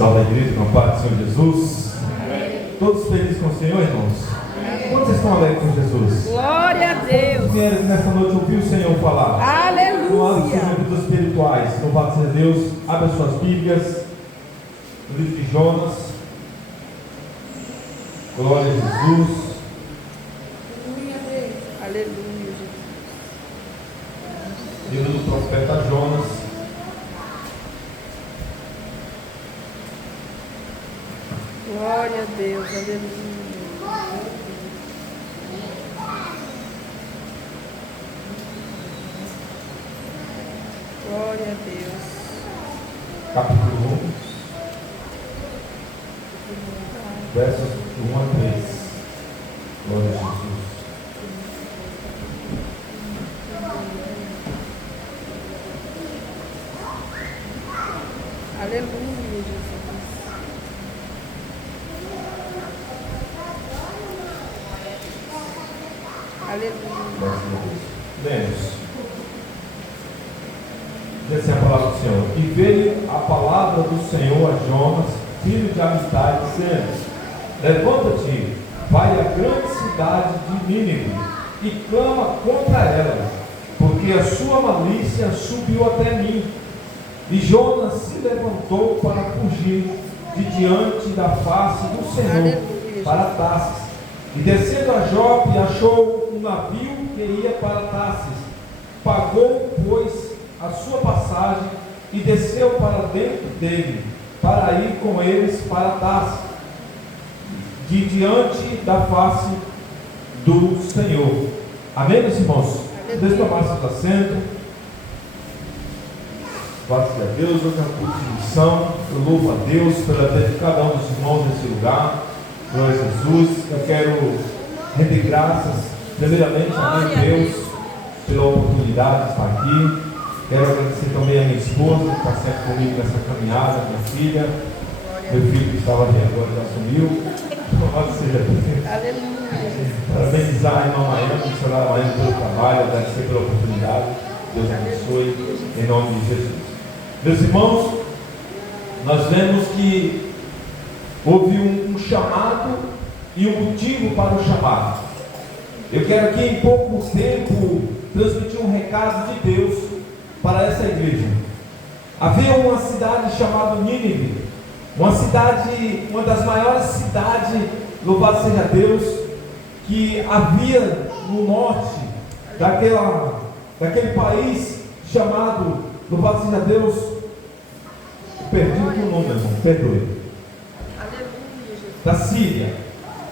Salve a igreja com a paz do Senhor Jesus. Amém. Todos felizes com o Senhor, irmãos? Quantos estão alegres com Jesus? Glória a Deus. Vieram nesta noite ouvir o Senhor falar. Aleluia. No âmbito dos estudos espirituais. Louvado seja Deus. Abra suas Bíblias. No livro de Jonas. Glória a Jesus. Aleluia, Jesus. Livro do profeta Jonas. Glória a Deus, aleluia. Glória a Deus. Capítulo 1, versos 1 a 3. Glória a Jesus. Aleluia, Jesus. Aleluia. Lemos. Diz assim a palavra do Senhor. E veio a palavra do Senhor a Jonas, filho de Amitai, dizendo: Levanta-te, vai à grande cidade de Nínive e clama contra ela, porque a sua malícia subiu até mim. E Jonas se levantou para fugir de diante da face do Senhor para Tarsis. E descendo a Jope, achou um navio que ia para Tarsis. Pagou, pois, a sua passagem e desceu para dentro dele, para ir com eles para Tarsis, de diante da face do Senhor. Amém, meus irmãos? Deus tomar seu assento. Graças a Deus, hoje é uma culto de missão. Eu louvo a Deus pela vida de cada um dos irmãos nesse lugar. Glória a Jesus. Eu quero render graças, primeiramente a Deus, pela oportunidade de estar aqui. Quero agradecer também a minha esposa, que está sempre comigo nessa caminhada, minha filha. Meu filho que estava ali agora já sumiu. Louvado seja Deus. Aleluia. Parabenizar a irmã Maiana, missionária Maiana, pelo trabalho, agradecer pela oportunidade. Deus abençoe, em nome de Jesus. Meus irmãos, nós vemos que houve um chamado e um motivo para o chamado. Eu quero aqui em pouco tempo transmitir um recado de Deus para essa igreja. Havia uma cidade chamada Nínive, uma cidade, uma das maiores cidades, louvado seja Deus, que havia no norte daquele país chamado, louvado seja Deus, perdi aqui o nome, irmão, perdoe. Da Síria,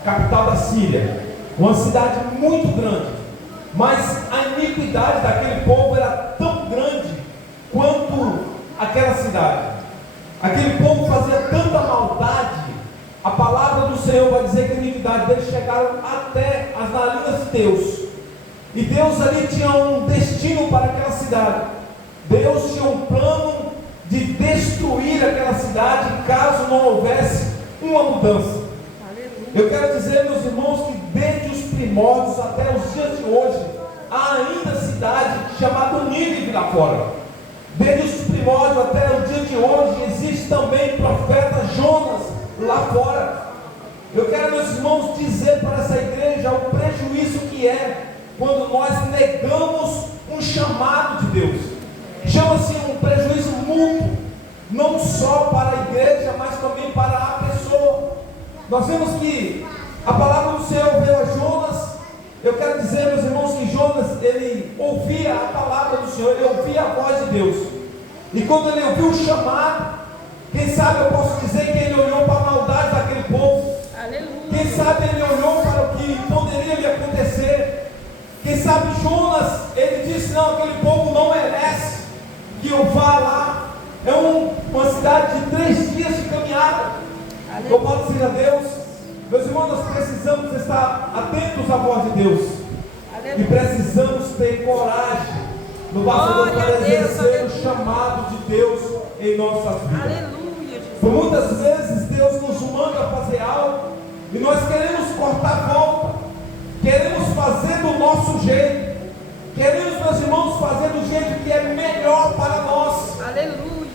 capital da Síria, uma cidade muito grande, mas a iniquidade daquele povo era tão grande quanto aquela cidade. Aquele povo fazia tanta maldade. A palavra do Senhor vai dizer que a iniquidade deles chegaram até as narinas de Deus. E Deus ali tinha um destino para aquela cidade. Deus tinha um plano de destruir aquela cidade caso não houvesse uma mudança. Eu quero dizer, meus irmãos, que desde os primórdios até os dias de hoje, há ainda cidade chamada Nínive lá fora. Desde os primórdios até o dia de hoje, existe também profeta Jonas lá fora. Eu quero, meus irmãos, dizer para essa igreja o prejuízo que é quando nós negamos um chamado de Deus. Chama-se um prejuízo mútuo, não só para a igreja, mas também para a pessoa. Nós vemos que a palavra do Senhor veio a Jonas. Eu quero dizer, meus irmãos, que Jonas, ele ouvia a palavra do Senhor, ele ouvia a voz de Deus. E quando ele ouviu o chamado, quem sabe eu posso dizer que ele olhou para a maldade daquele povo. Aleluia. Quem sabe ele olhou para o que poderia lhe acontecer. Quem sabe Jonas, ele disse: não, aquele povo não merece que eu vá lá. É uma cidade de 3 dias de caminhada. Louvado seja Deus. Meus irmãos, nós precisamos estar atentos à voz de Deus. Aleluia. E precisamos ter coragem no bastidor para exercer o chamado de Deus em nossas vidas. Aleluia, Por muitas vezes Deus nos manda fazer algo e nós queremos cortar a volta, queremos fazer do nosso jeito, queremos, meus irmãos, fazer do jeito que é melhor para nós. Aleluia.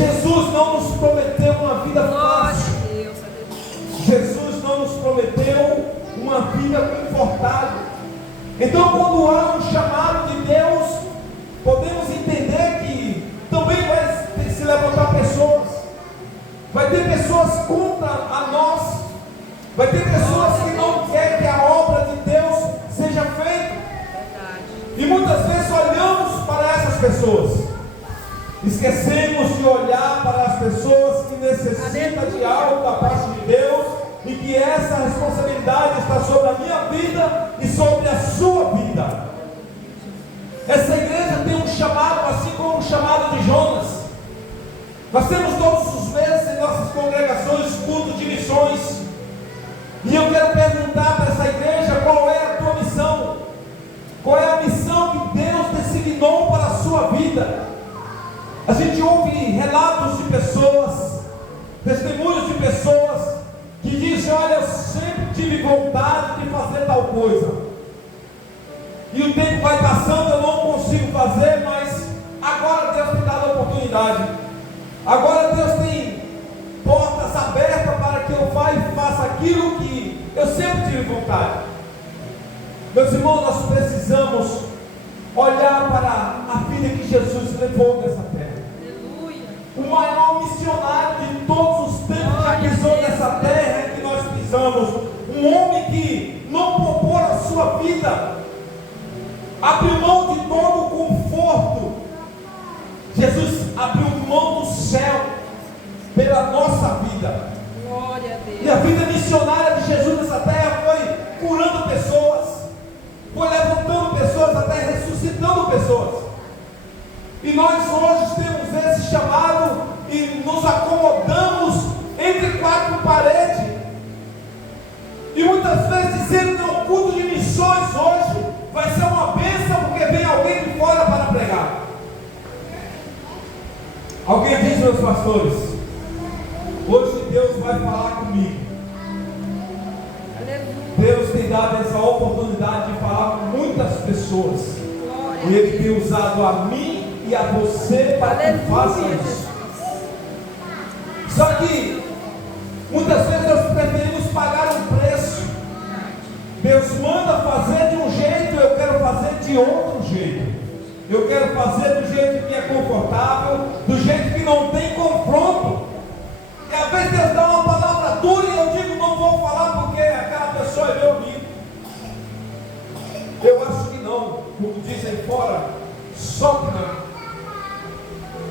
Jesus não nos prometeu uma vida Glória fácil. a Deus, aleluia. Jesus não nos prometeu uma vida confortável. Então, quando há um chamado de Deus, podemos entender que também vai se levantar pessoas. Vai ter pessoas contra a nós. Vai ter pessoas que não querem que a obra de Deus seja feita. E muitas vezes olhamos para essas pessoas, esquecemos de olhar para as pessoas que necessitam de algo da parte de Deus, e que essa responsabilidade está sobre a minha vida e sobre a sua vida. Essa igreja tem um chamado, assim como o chamado de Jonas. Nós temos todos os meses em nossas congregações culto de missões, e eu quero perguntar para essa igreja: qual é a tua missão? Qual é a missão que Deus designou para a sua vida? A gente ouve relatos de pessoas, testemunhos de pessoas que dizem: olha, eu sempre tive vontade de fazer tal coisa, e o tempo vai passando, eu não consigo fazer, mas agora Deus me dá a oportunidade. Agora Deus tem portas abertas para que eu vá e faça aquilo que eu sempre tive vontade. Meus irmãos, nós precisamos olhar para a vida que Jesus levou nessa terra. Aleluia. O maior missionário de todos os tempos já pisou nessa terra que nós pisamos. Um homem que não poupou a sua vida, abriu mão de todo o conforto. Jesus abriu mão do céu pela nossa vida. Glória a Deus. E a vida missionária de Jesus nessa terra foi curando pessoas, foi levantando pessoas, até ressuscitando pessoas. E nós hoje temos esse chamado e nos acomodamos entre quatro paredes. E muitas vezes dizendo que o culto de missões hoje vai ser uma bênção porque vem alguém de fora para pregar. Alguém diz, meus pastores, hoje Deus vai falar comigo. Aleluia. Deus tem dado essa oportunidade de falar com muitas pessoas. Glória E Ele tem usado a mim e a você para que faça Aleluia, isso. Jesus. Só que muitas vezes nós preferimos pagar um preço. Deus manda fazer de um jeito, eu quero fazer de outro jeito. Eu quero fazer do jeito que é confortável, do jeito que não tem confronto. E às vezes Deus dá uma palavra dura e eu digo: não vou falar porque aquela pessoa é meu amigo. Eu acho que não, como dizem fora, só que não.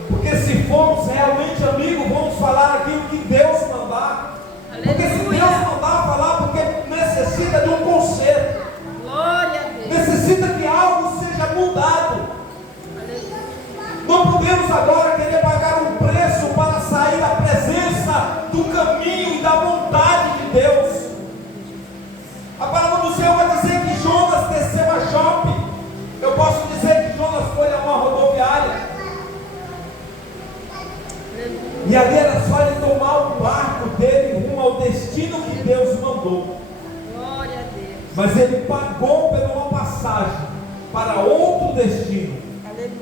Porque se formos realmente amigos, vamos falar aquilo que Deus mandar. Porque se Deus mandar falar, porque necessita de um conserto, Glória a Deus. necessita que algo seja mudado. Não podemos agora querer pagar um preço para sair da presença, do caminho e da vontade de Deus. A palavra do Senhor vai dizer que Jonas desceu a Jope. Eu posso dizer que Jonas foi a uma rodoviária. E ali era só ele tomar o barco dele rumo ao destino que Deus mandou. Glória a Deus. Mas ele pagou por uma passagem para outro destino. Aleluia.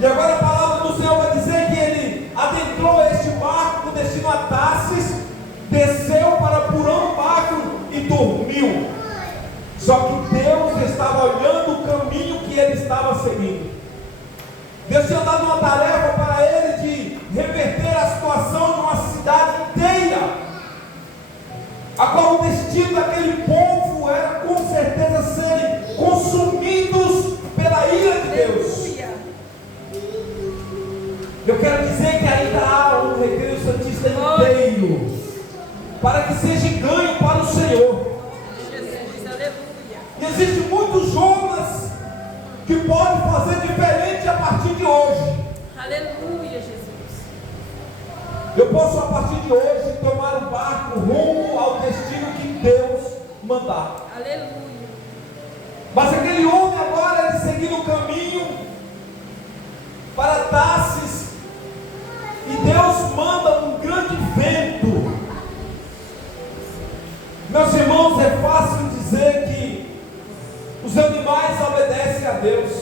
E agora a palavra do Senhor vai dizer que ele adentrou este barco com destino a Tarsis, desceu para Purão o barco e dormiu. Só que Deus estava olhando o caminho que ele estava seguindo. Deus tinha dado uma tarefa para ele de reverter a situação de uma cidade inteira, a qual o destino daquele povo era com certeza serem consumidos pela ira de Deus. Eu quero dizer que ainda há um Recreio Santista inteiro para que seja ganho para o Senhor. Jesus, aleluia. E existem muitos Jonas que podem fazer diferente a partir de hoje. Aleluia, Jesus. Eu posso a partir de hoje tomar um barco rumo ao destino que Deus mandar. Aleluia. Mas aquele homem agora ele seguiu o caminho para Tarsis. E Deus manda um grande vento. Meus irmãos, é fácil dizer que os animais obedecem a Deus,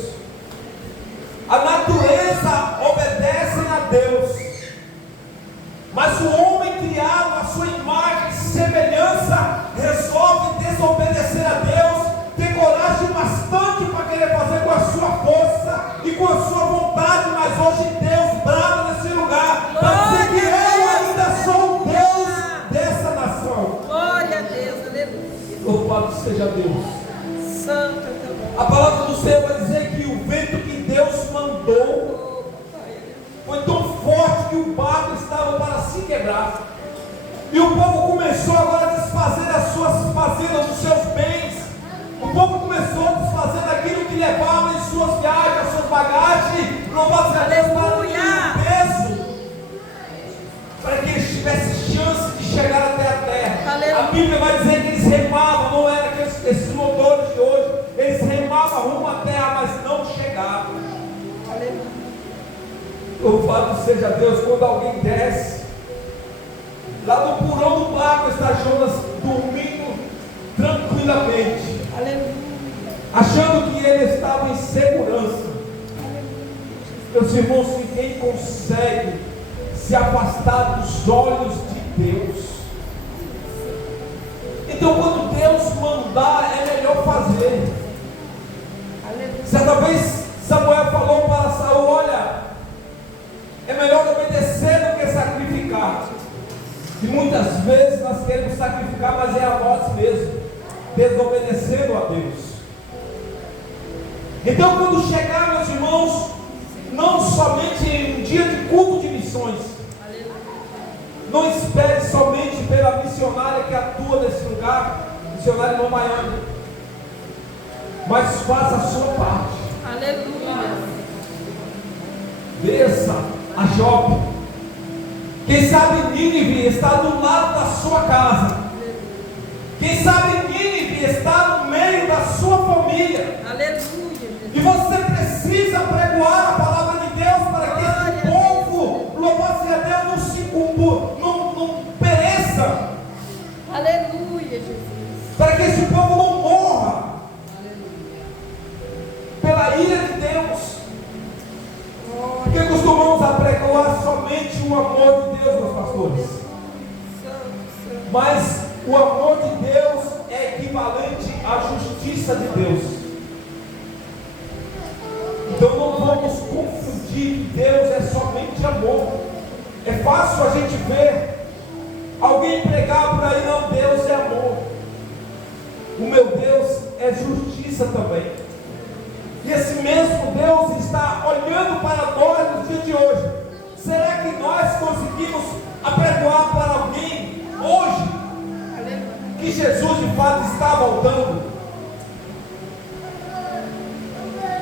a natureza obedece a Deus, Mas o homem criado à sua imagem e semelhança resolve desobedecer a Deus, ter coragem bastante para querer fazer com a sua força e com a sua vontade, mas hoje Deus brada nesse lugar para dizer que eu ainda sou o Deus dessa nação. Glória a Deus, aleluia. Louvado seja Deus. Santo é teu nome. A palavra do Senhor vai dizer que o vento que Deus mandou foi tão forte que o barco estava para se quebrar. E o povo começou agora a desfazer as suas fazendas, os seus bens. O povo começou a desfazer daquilo que levava em suas viagens, as suas bagagens. Louvado seja Deus, para o peso, para que eles tivessem chance de chegar até a terra. Aleluia. A Bíblia vai dizer que eles remavam, não era esses motores de hoje. Eles remavam rumo à terra, mas não chegavam. Aleluia. Louvado seja Deus. Quando alguém desce, lá no porão do barco está Jonas dormindo tranquilamente, Aleluia. achando que ele estava em segurança. Meus irmãos, ninguém consegue se afastar dos olhos de Deus. Então, quando Deus mandar, é melhor fazer. Aleluia. Certa vez Samuel falou para Saul: olha, é melhor obedecer do que sacrificar. E muitas vezes nós queremos sacrificar, mas é a nós mesmos, desobedecendo a Deus. Então, quando chegar, meus irmãos, não somente em um dia de culto de missões, não espere somente pela missionária que atua nesse lugar, missionária irmã Maiane, mas faça a sua parte. Aleluia. Desça a Jope. Quem sabe Nínive está do lado da sua casa. Quem sabe Nínive está no meio da sua família. Aleluia. E você precisa pregoar a palavra de Deus para que esse povo, louvado seja Deus, não se não pereça. Aleluia, Jesus. Para que esse povo não morra pela ira de Deus. Porque costumamos apregoar somente o amor de Deus, meus pastores. Mas o amor de Deus é equivalente à justiça de Deus. Então não vamos confundir que Deus é somente amor. É fácil a gente ver alguém pregar por aí: não, Deus é amor. O meu Deus é justiça também. E esse mesmo Deus está olhando para nós no dia de hoje. Será que nós conseguimos apregoar para alguém hoje que Jesus de fato está voltando?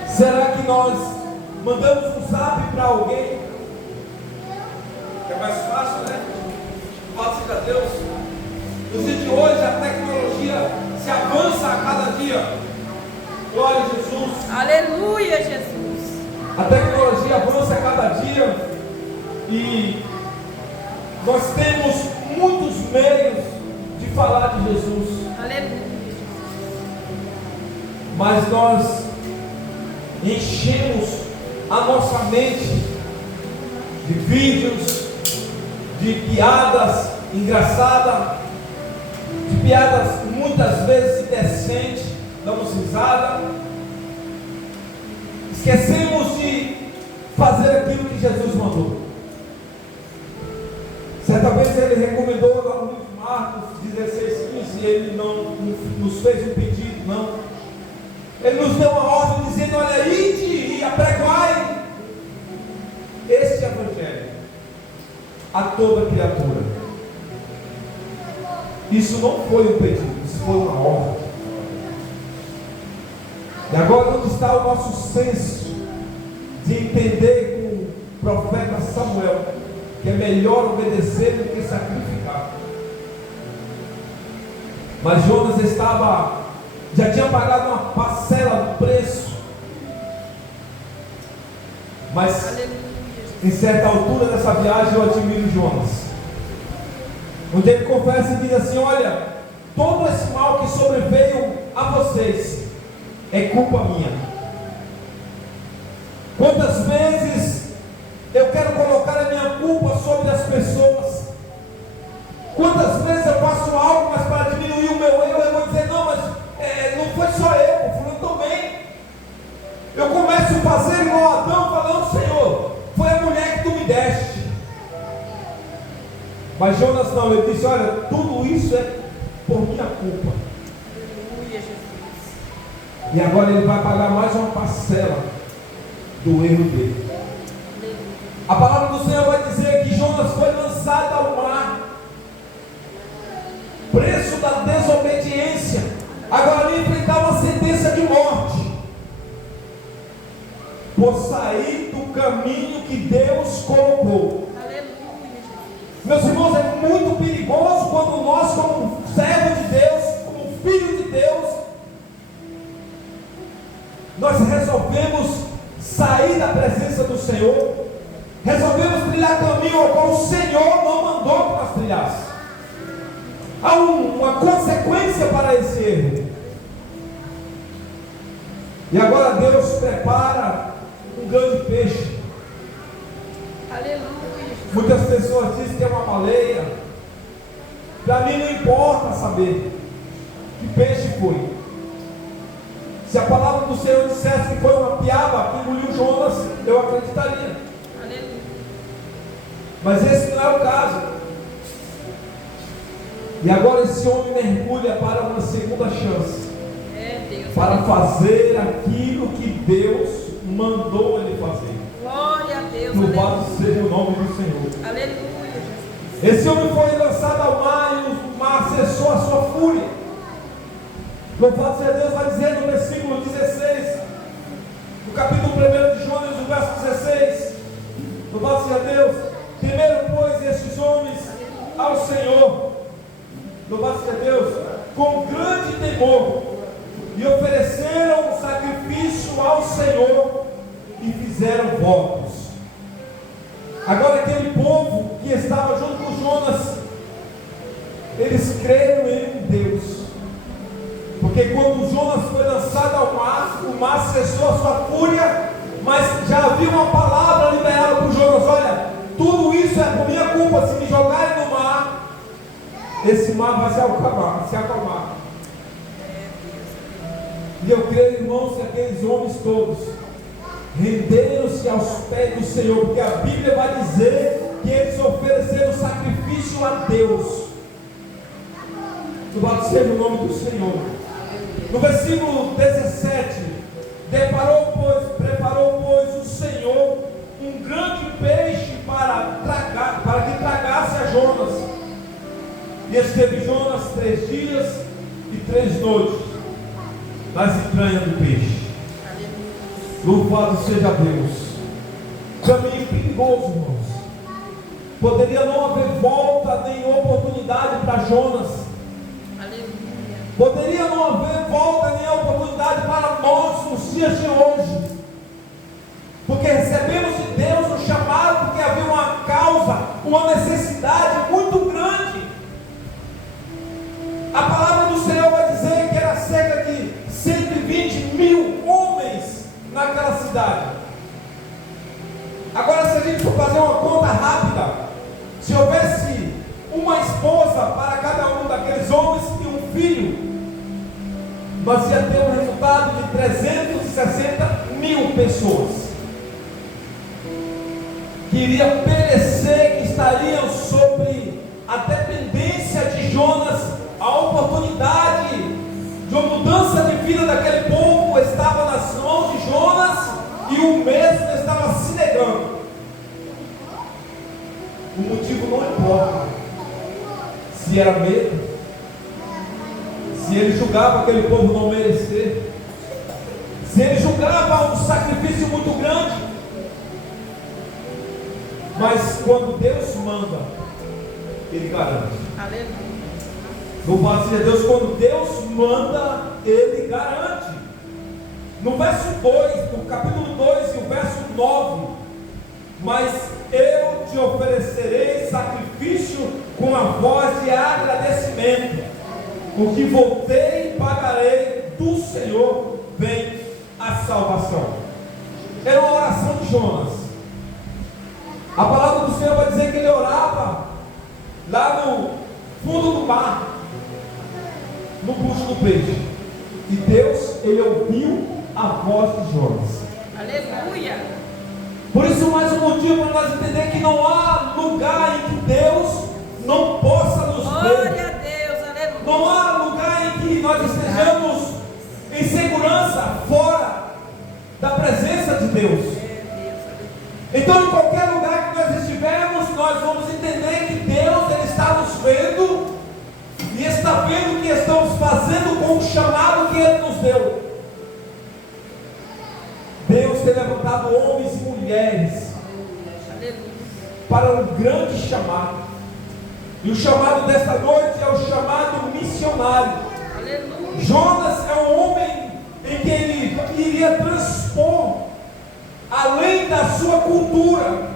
Será que nós mandamos um zap para alguém? É mais fácil, né? Fala seja Deus. Nos dias de hoje a tecnologia se avança a cada dia. Glória a Jesus. Aleluia, Jesus. A tecnologia avança a cada dia e nós temos muitos meios de falar de Jesus. Aleluia. Mas nós enchemos a nossa mente de vídeos, de piadas engraçadas, de piadas muitas vezes indecentes, damos risada. Esquecemos de fazer aquilo que Jesus mandou. Certa vez ele recomendou lá no livro de Marcos 16:15, ele não nos fez um pedido, não. Ele nos deu uma ordem dizendo: olha, ide e apregoai este evangelho a toda criatura. Isso não foi um pedido, isso foi uma ordem. E agora onde está o nosso senso de entender com o profeta Samuel que é melhor obedecer do que sacrificar? Mas Jonas já tinha pagado uma parcela do preço. Mas em certa altura dessa viagem eu admiro Jonas, onde ele confessa e diz assim: olha, todo esse mal que sobreveio a vocês é culpa minha. Quantas vezes eu quero colocar a minha culpa sobre as pessoas, Mas Jonas não, ele disse: olha, tudo isso é por minha culpa. Aleluia, Jesus. E agora ele vai pagar mais uma parcela do erro dele. A palavra do Senhor vai dizer que Jonas foi lançado ao mar, preço da desobediência. Agora ele enfrentava uma sentença de morte, por sair do caminho que Deus colocou. Meus irmãos, é muito perigoso quando nós, como servo de Deus, como filho de Deus, nós resolvemos sair da presença do Senhor, resolvemos trilhar caminho ao qual o Senhor não mandou que nós trilhássemos. Há uma consequência para esse erro. E agora Deus prepara um grande peixe. Aleluia. Muitas pessoas dizem que é uma baleia. Para mim não importa saber que peixe foi. Se a palavra do Senhor dissesse que foi uma piaba que engoliu Jonas, eu acreditaria. Aleluia. Mas esse não é o caso. E agora esse homem mergulha para uma segunda chance. Deus. Para fazer aquilo que Deus mandou ele fazer. Glória a Deus. Louvado seja o nome do Senhor. Aleluia, Jesus. Esse homem foi lançado ao mar e o mar cessou a sua fúria. Louvado seja Deus, vai dizer no versículo 16, no capítulo 1 de Jonas, no verso 16. Louvado seja Deus. Temeram, pois, estes homens ao Senhor. Louvado seja Deus, com grande temor, e ofereceram um sacrifício ao Senhor e fizeram votos. Agora aquele povo que estava junto com Jonas, eles creram em Deus, porque quando Jonas foi lançado ao mar, o mar cessou a sua fúria, mas já havia uma palavra liberada por Jonas: olha, tudo isso é por minha culpa, se me jogarem no mar, esse mar vai se acalmar. E eu creio, irmãos, que aqueles homens todos renderam-se aos pés do Senhor, porque a Bíblia vai dizer que eles ofereceram sacrifício a Deus. Louvado seja o nome do Senhor. No versículo 17: preparou, pois, o Senhor um grande peixe para que tragasse a Jonas. E esteve Jonas 3 dias e 3 noites nas entranhas do peixe. Louvado seja Deus. Caminho perigoso, irmãos. Poderia não haver volta nem oportunidade para Jonas. Poderia não haver volta nem oportunidade para nós nos dias de hoje, porque recebemos de Deus um chamado, porque havia uma causa, uma necessidade muito grande. A palavra do Senhor vai dizer que era cerca de 120 mil homens naquela cidade. Agora, se a gente for fazer uma conta rápida, se houvesse uma esposa para cada um daqueles homens e um filho, nós ia ter um resultado de 360 mil pessoas que iriam perecer, que estariam sobre a dependência de Jonas. A oportunidade de uma mudança de vida daquele povo estava nas mãos de Jonas, e o mesmo estava se negando. O motivo não importa. Se era medo, se ele julgava aquele povo não merecer, se ele julgava um sacrifício muito grande. Mas quando Deus manda, Ele garante. Aleluia. Louvado seja Deus, quando Deus manda, Ele garante. No verso 2, no capítulo 2 e o verso 9: mas eu te oferecerei sacrifício com a voz de agradecimento, porque voltei e pagarei, do Senhor vem a salvação. Era uma oração de Jonas. A palavra do Senhor vai dizer que ele orava lá no fundo do mar, no bucho do peixe, e Deus, Ele ouviu a voz de Jonas. Aleluia. Por isso, mais um motivo para nós entender que não há lugar em que Deus não de Deus. Então, em qualquer lugar que nós estivermos, nós vamos entender que Deus ele está nos vendo e está vendo o que estamos fazendo com o chamado que Ele nos deu. Deus tem levantado homens e mulheres para um grande chamado. E o chamado desta noite é o chamado missionário. Aleluia. Jonas é um homem em que ele iria transpor além da sua cultura.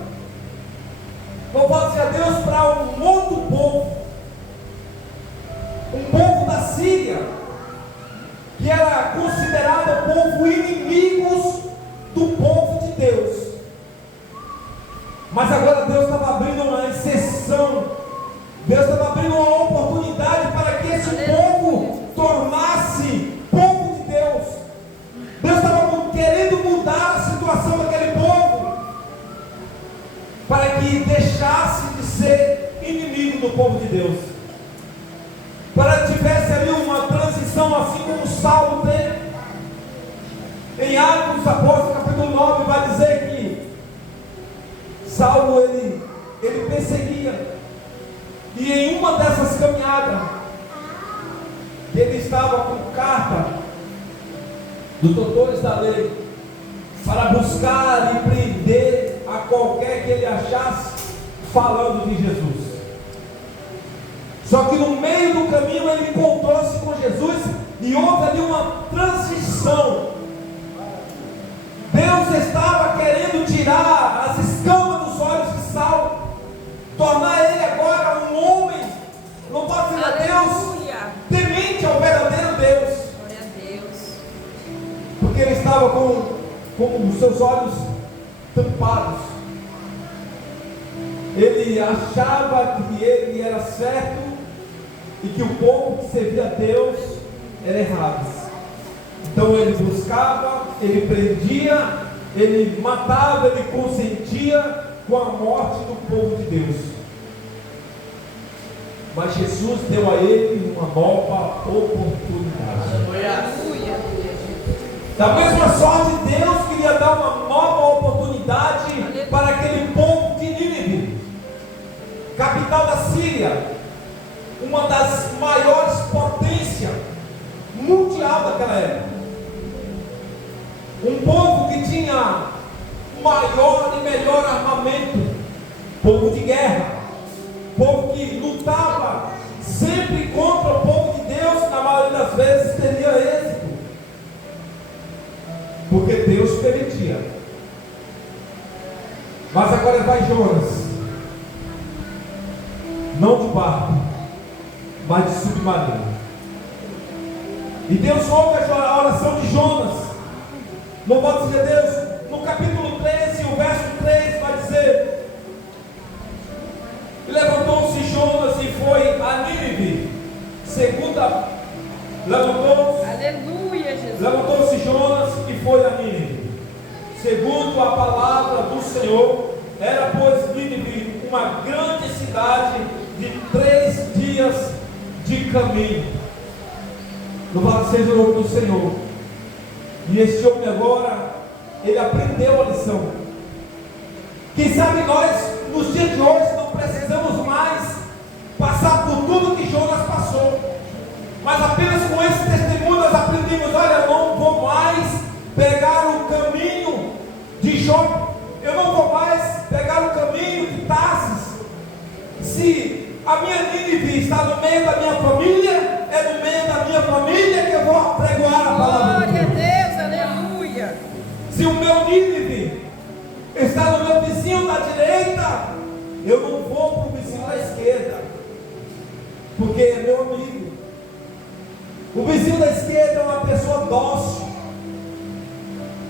Louvado seja Deus, para um outro povo, um povo da Síria, que era considerado povo inimigos do povo de Deus. Mas agora Deus estava abrindo uma exceção, Deus estava abrindo uma oportunidade para que esse povo tornasse povo de Deus. Deus estava querendo mudar a situação daquele povo, para que deixasse de ser inimigo do povo de Deus, para que tivesse ali uma transição, assim como Saulo teve. Em Atos dos Apóstolos, capítulo 9, vai dizer que Saulo ele perseguia, e em uma dessas caminhadas ele estava com carta dos doutores da lei para buscar e prender a qualquer que ele achasse falando de Jesus. Só que no meio do caminho ele encontrou-se com Jesus e houve ali uma transição. Deus estava querendo tirar as escamas dos olhos de Saulo, tornar ele agora um homem, louvado seja Deus, temente ao verdadeiro Deus. Glória a Deus. Porque ele estava com os seus olhos tampados. Ele achava que ele era certo e que o povo que servia a Deus era errado. Então ele buscava, ele prendia, ele matava, ele consentia com a morte do povo de Deus. Mas Jesus deu a ele uma nova oportunidade. Aleluia. Da mesma sorte, Deus queria dar uma nova oportunidade para aquele povo de Nínive, capital da Síria, uma das maiores potências mundial daquela época. Um povo que tinha maior e melhor armamento, povo de guerra, povo que lutava sempre contra o povo de Deus, na maioria das vezes teria êxito, porque Deus permitia. Mas agora vai Jonas, não de barco, mas de submarino. E Deus ouve a oração de Jonas. Louvado seja Deus. No capítulo 13, o verso 3 vai dizer: levantou-se Jonas e foi a Nínive. Aleluia, Jesus. Levantou-se Jonas e foi a Nínive, segundo a palavra do Senhor. Era, pois, Nínive uma grande cidade de 3 dias de caminho. Louvado seja o nome do Senhor. E este homem agora, ele aprendeu a lição. Quem sabe nós, nos dias de hoje, não precisamos mais passar por tudo que Jonas passou, mas apenas com esse testemunho nós aprendemos: olha, eu não vou mais pegar o caminho de Jope, eu não vou mais pegar o caminho de Tarsis. Se a minha Nínive está no meio da minha família, é no meio da minha família que eu vou pregoar a palavra de Deus. Glória a Deus, aleluia. Se o meu Nínive está no meu vizinho da direita, eu não vou para o vizinho da esquerda, porque é meu amigo. O vizinho da esquerda é uma pessoa dócil,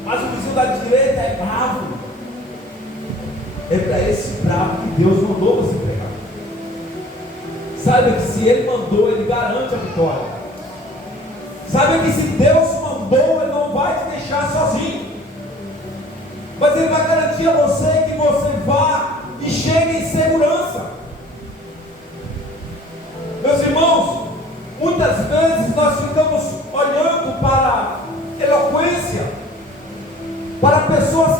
mas o vizinho da direita é bravo. É para esse bravo que Deus mandou você pregar. Saiba que se Ele mandou, Ele garante a vitória. Saiba que se Deus mandou, Ele não vai te deixar sozinho, mas Ele vai garantir a você que você vá e chegue em segurança. Meus irmãos, muitas vezes nós ficamos olhando para eloquência, para pessoas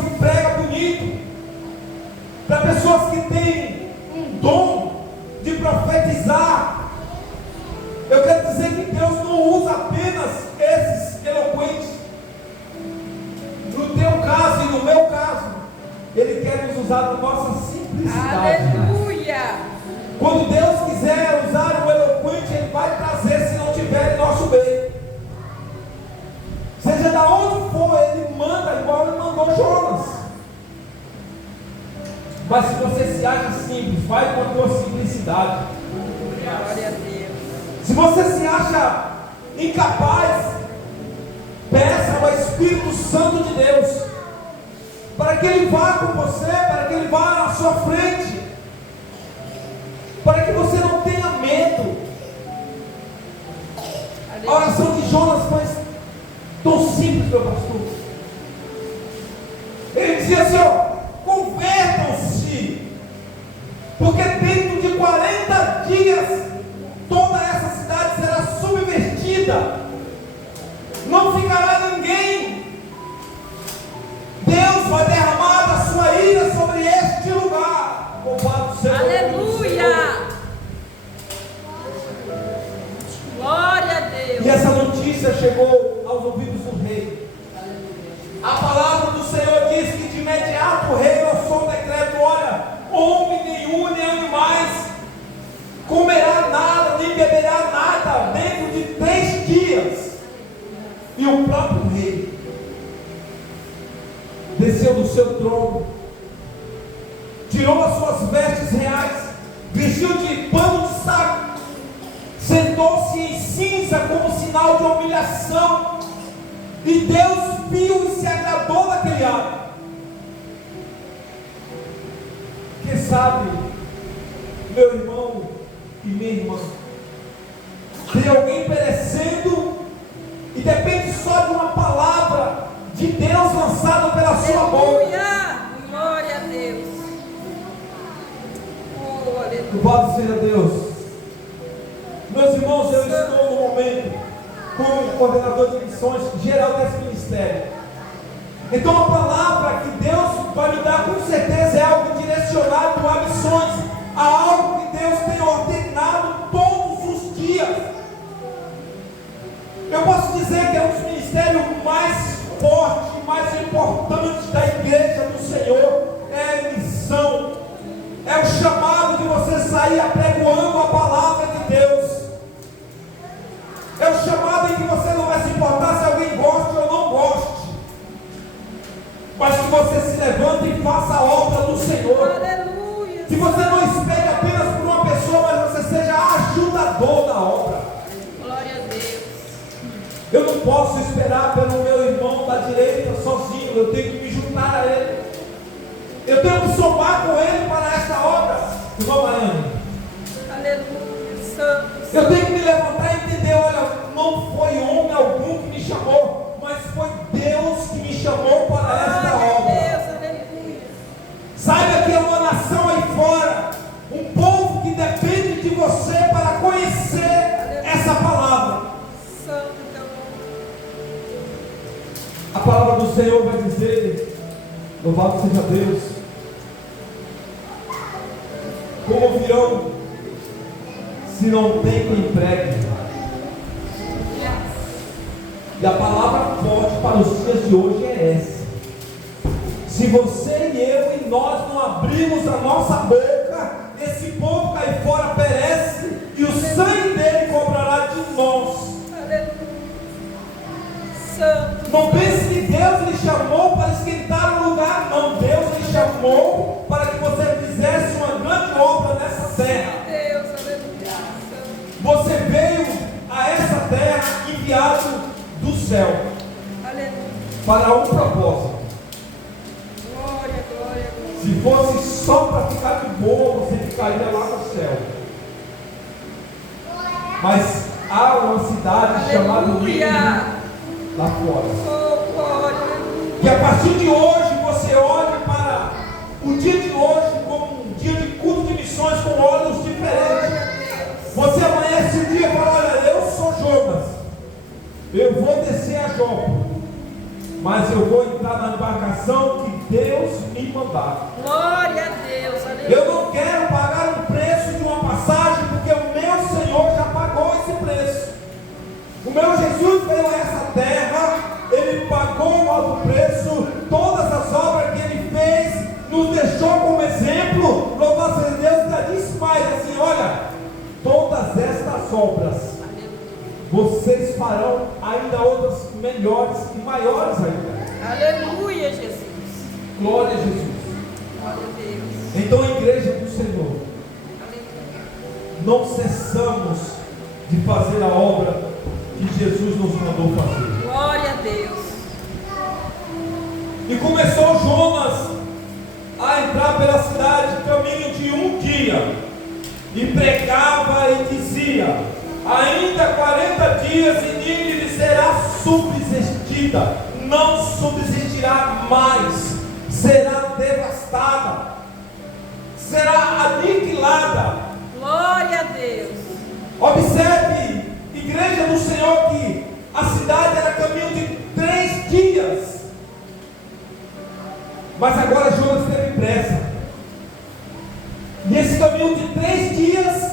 usar a nossa simplicidade. Aleluia. Quando Deus quiser usar o eloquente, Ele vai trazer, se não tiver em nosso meio. Seja da onde for, Ele manda, igual Ele mandou Jonas. Mas se você se acha simples, vai com a tua simplicidade. Glória a Deus. Se você se acha incapaz, peça ao Espírito Santo de Deus, para que Ele vá com você, para que Ele vá à sua frente, para que você não tenha medo. A oração de Jonas foi tão simples, meu pastor. Ele dizia assim: ó, convertam-se, porque dentro de 40 dias toda essa cidade será subvertida, não ficará ninguém. Deus vai derramar a sua ira sobre este lugar. Louvado seja o nome do Aleluia. Senhor. Glória a Deus. E essa notícia chegou aos ouvidos do rei. A palavra do Senhor diz que de imediato o rei lançou um decreto: olha, homem nenhum, nem animais comerá nada, nem beberá nada dentro de 3 dias. E o próprio rei desceu do seu trono, tirou as suas vestes reais, vestiu de pano de saco, sentou-se em cinza como sinal de humilhação, e Deus viu e se agradou daquele ato. Quem sabe, meu irmão e minha irmã, tem alguém perecendo e depende só de uma palavra de Deus lançada pela sua boca. Aleluia. Glória a Deus. Oh, aleluia. Louvado seja Deus. Meus irmãos, eu estou no momento como coordenador de missões geral desse ministério. Então a palavra que Deus vai me dar com certeza é algo direcionado a missões, a algo que Deus tem ordenado todos os dias. Eu posso dizer que é um dos ministérios mais fortes, mais importantes da igreja do Senhor, é a missão, é o chamado de você sair apregoando a palavra de Deus. É o chamado em que você não vai se importar se alguém goste ou não goste, mas que você se levante e faça a obra do Senhor. Aleluia. Que você não espere apenas por uma pessoa, mas você seja ajudador da obra. Glória a Deus. Eu não posso esperar pelo meu irmão da direita sozinho, eu tenho que me juntar a ele. Eu tenho que somar com ele para esta obra. Irmão Mariano, Aleluia. Santo. eu tenho que me levantar e entender: olha, não foi homem algum que me chamou, mas foi Deus que me chamou para esta Glória a obra. Deus. Aleluia. Saiba que é uma nação aí fora, um povo que depende de você para conhecer essa palavra. Santo. A palavra do Senhor vai dizer, louvado seja Deus, como virão se não tem quem pregue. E a palavra forte para os dias de hoje é essa: se você e eu e nós não abrimos a nossa boca, esse povo cai fora, perece, e o sangue dele cobrará de nós. Aleluia. Santo. Não pense que Deus lhe chamou para esquentar o lugar, não. Deus lhe chamou para que você fizesse uma grande obra nessa terra. Deus, aleluia. Santo. Você veio a essa terra enviado do céu Aleluia. para um propósito. Glória, glória, glória. Se fosse só para ficar de boa, você ficaria lá no céu. Mas há uma cidade chamada Nínive lá fora. Oh, glória. Que a partir de hoje você olhe para o dia de hoje como um dia de culto de missões com olhos diferentes. Você amanhece o dia e fala: olha, eu sou Jonas, eu vou descer a Jopa, mas eu vou entrar na embarcação que Deus me mandar. Glória a Deus, aleluia. Eu não quero pagar um preço de uma passagem, porque o meu Senhor já pagou esse preço. O meu Jesus veio a essa terra, Ele pagou um alto preço, todas as obras que Ele fez, nos deixou obras, vocês farão ainda outras melhores e maiores ainda. Aleluia, Jesus. Glória a Jesus. Glória a Deus. Então, a igreja do Senhor, Aleluia. não cessamos de fazer a obra que Jesus nos mandou fazer. Glória a Deus. E começou Jonas a entrar pela cidade, caminho de um dia, e pregava e dizia: ainda 40 dias e Nínive será subsistida, não subsistirá mais, será devastada, será aniquilada. Glória a Deus. Observe, igreja do Senhor, que a cidade era caminho de 3 dias. Mas agora Jonas teve pressa. E esse caminho de 3 dias,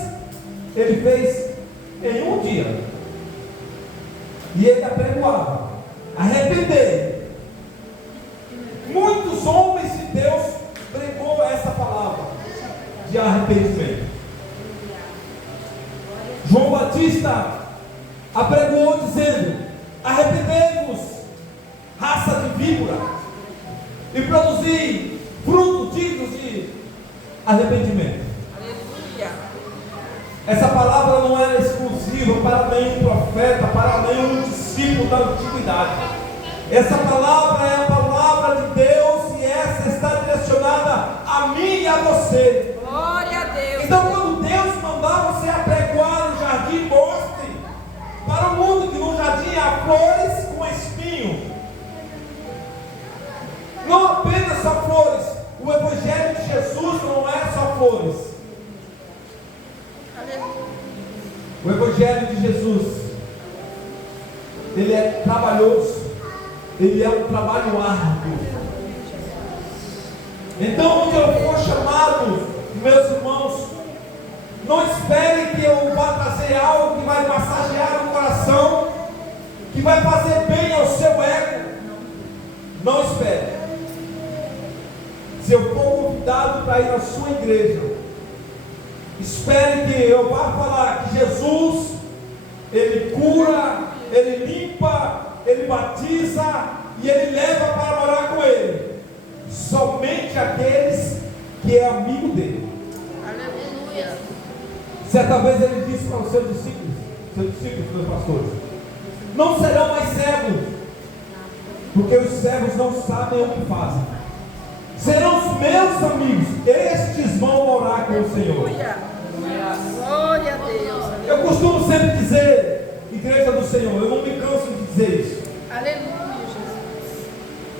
ele fez em um dia. E ele apregoava: arrepender. Muitos homens de Deus pregou essa palavra de arrependimento. João Batista apregou dizendo: arrependei-vos, raça de víbora, e produzir frutos dignos de arrependimento. Aleluia. Essa palavra não era exclusiva para nenhum profeta, para nenhum discípulo da antiguidade. Essa palavra é a palavra de Deus, e essa está direcionada a mim e a você. Glória a Deus. Então, quando Deus mandar você apregoar no jardim, mostre para o mundo que no jardim há flores com espinho. Não apenas só flores. O Evangelho de Jesus não é só flores. Aleluia. O Evangelho de Jesus, ele é trabalhoso, ele é um trabalho árduo. Então, onde eu for chamado, meus irmãos, não espere que eu vá trazer algo que vai massagear o coração, que vai fazer bem ao seu ego. Não espere. Se eu for convidado para ir à sua igreja, espere que eu vá falar que Jesus, Ele cura, Ele limpa, Ele batiza e Ele leva para morar com Ele. Somente aqueles que é amigo dele. Aleluia. Certa vez Ele disse para os seus discípulos, meus pastores: não serão mais cegos, porque os cegos não sabem o que fazem. Serão os meus amigos, estes vão morar com o Senhor. Glória a Deus. Eu costumo sempre dizer, igreja do Senhor, eu não me canso de dizer isso. Aleluia, Jesus.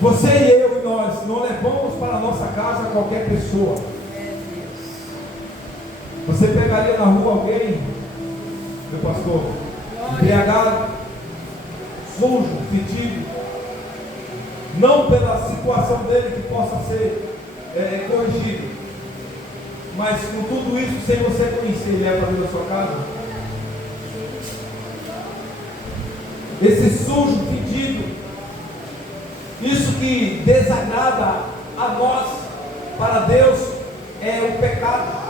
Você e eu e nós não levamos para a nossa casa qualquer pessoa. É Deus. Você pegaria na rua alguém, meu pastor, embriagado, sujo, fedido, não pela situação dele que possa ser corrigido, mas com tudo isso, sem você conhecer, ele leva dentro da sua casa? Esse sujo, fedido, isso que desagrada a nós, para Deus, é o pecado.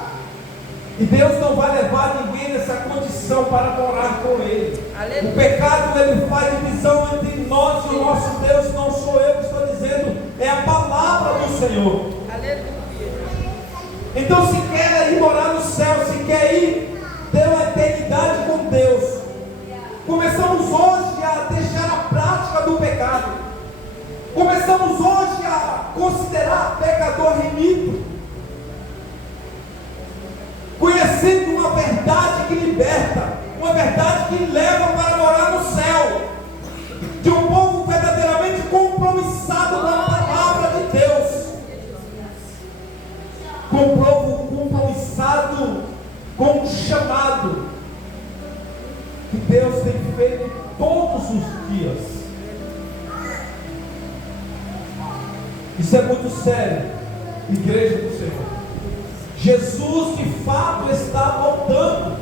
E Deus não vai levar ninguém nessa condição para morar com Ele. Aleluia. O pecado, ele faz divisão entre nós e o nosso Deus. Não sou eu que estou dizendo, é a palavra do Senhor. Aleluia. Então, se quer ir morar no céu, se quer ir ter uma eternidade com Deus, começamos hoje a deixar a prática do pecado. Começamos hoje a considerar pecador remido, conhecendo uma verdade que liberta, uma verdade que leva para morar no céu, de um povo verdadeiramente compromissado com a palavra de Deus, com um povo compromissado com o chamado que Deus tem feito todos os dias. Isso é muito sério, igreja do Senhor. Jesus de fato está voltando,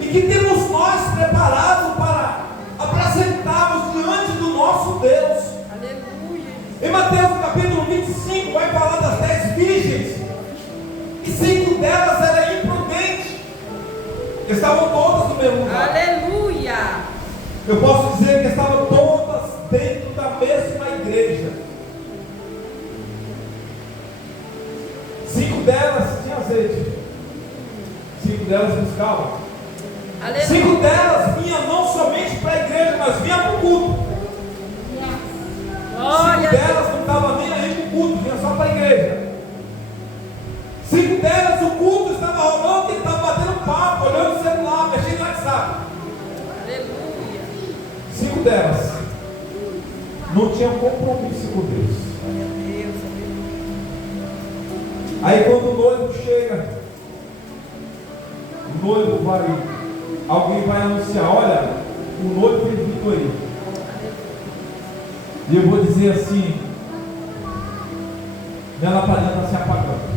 e que temos nós preparados para apresentarmos diante do nosso Deus. Aleluia. Em Mateus capítulo 25 vai falar das 10 virgens, e 5 delas eram imprudentes, Estavam todas no mesmo lugar. Aleluia. Eu posso dizer que estavam todas dentro da mesma igreja. 5 delas tinham azeite. 5 delas buscavam. Aleluia. 5 delas vinham não somente para a igreja, mas vinham para o culto. 5 Glória a Deus. delas não estavam nem aí para o culto, vinham só para a igreja. 5 delas o culto estava rolando e estava batendo papo, olhando o celular, mexendo no WhatsApp. Aleluia. 5 delas não tinham compromisso com Deus. Glória a Deus. Aí quando o noivo chega, o noivo vai, alguém vai anunciar, olha, o noivo tem vindo aí. E eu vou dizer assim, minha lamparina está se apagando.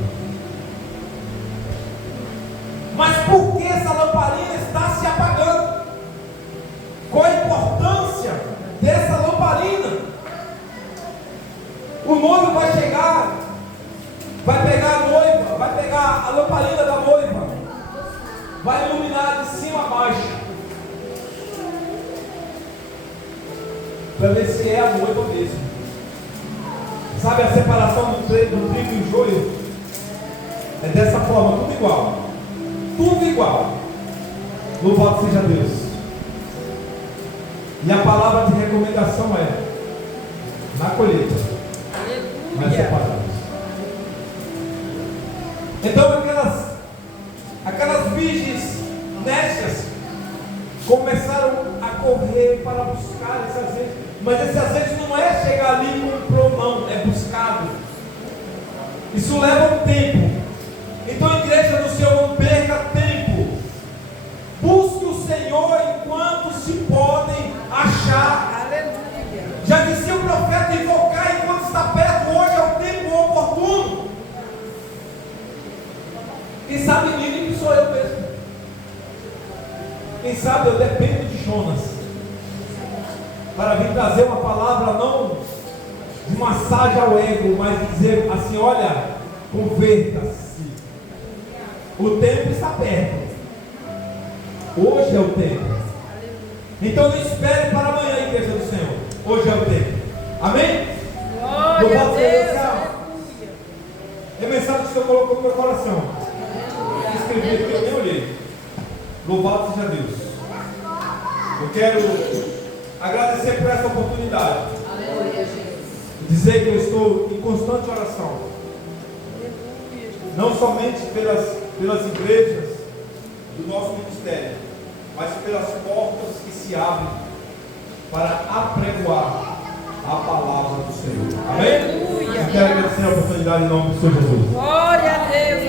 Mas por que essa lamparina está se apagando? Qual a importância dessa lamparina? O noivo vai chegar, vai pegar a noiva, vai pegar a lamparina da noiva, vai iluminar de cima a baixo, para ver se é a noiva mesmo. Sabe a separação do trigo e joio? É dessa forma, tudo igual. Tudo igual. Louvado seja Deus. E a palavra de recomendação é: na colheita, nós Aleluia. separamos. Então aquelas virgens nécias começaram a correr para buscar esse azeite. Mas esse azeite não é chegar ali e comprou, não, é buscado. Isso leva um tempo. Então, igreja do Senhor, não perca tempo. Busque o Senhor enquanto se podem achar. Aleluia. Já dizia o profeta: invocar enquanto está perto. Hoje é o tempo oportuno. Quem sabe Nínive sou eu mesmo. Quem sabe eu dependo de Jonas para vir trazer uma palavra não de massagem ao ego, mas de dizer assim: olha, converta-se. O tempo está perto. Hoje é o tempo. Então não espere para amanhã, igreja do Senhor. Hoje é o tempo. Amém? Glória a Louvado seja Deus. Deus. Aleluia. É a mensagem que o Senhor colocou no meu coração. Escrevi aqui, eu nem olhei. Louvado seja Deus. Eu quero agradecer por essa oportunidade. Aleluia, Jesus. Dizer que eu estou em constante oração. Não somente pelas igrejas do nosso ministério, mas pelas portas que se abrem para apregoar a palavra do Senhor. Amém? Aleluia. Eu quero agradecer a oportunidade em nome do Senhor Jesus. Glória a Deus.